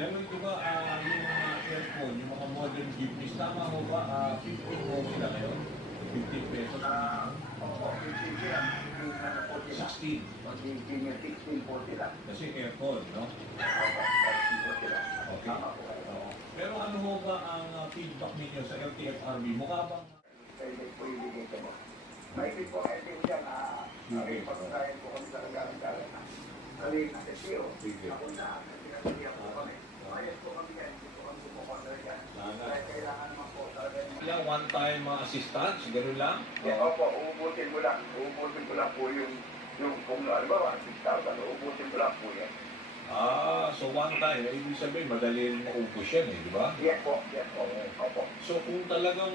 Pero ito ba, yung mga aircon, yung mga modern jeepneys, tama mo ba, 15 mo sila ngayon? 15 pesos? Oo, 15 sila. 16. 16 po sila. Kasi aircon, no? 16 po sila. Okay. Tama po. Oo. Pero ano ho ba ang feedback ninyo sa LTFRB? Mukha bang... Pwede po ibigay ko mo. May po kayo din dyan na pagkain po kami talaga ng galang na. Saling na sesiyo. Ako na, pinagsiya po kami. Mayas po kami yan. Hindi po kami sumukon talaga. Kaya kailangan naman po talaga. Ilang one-time assistance, gano'n lang? Opo, uubutin ko lang. Uubutin ko lang po yung kung ano ba, 6,000, uubutin ko lang po yan. So one time, ibig sabihin, madali rin maubos yan di ba? Yes po, yes po. Opo. So kung talagang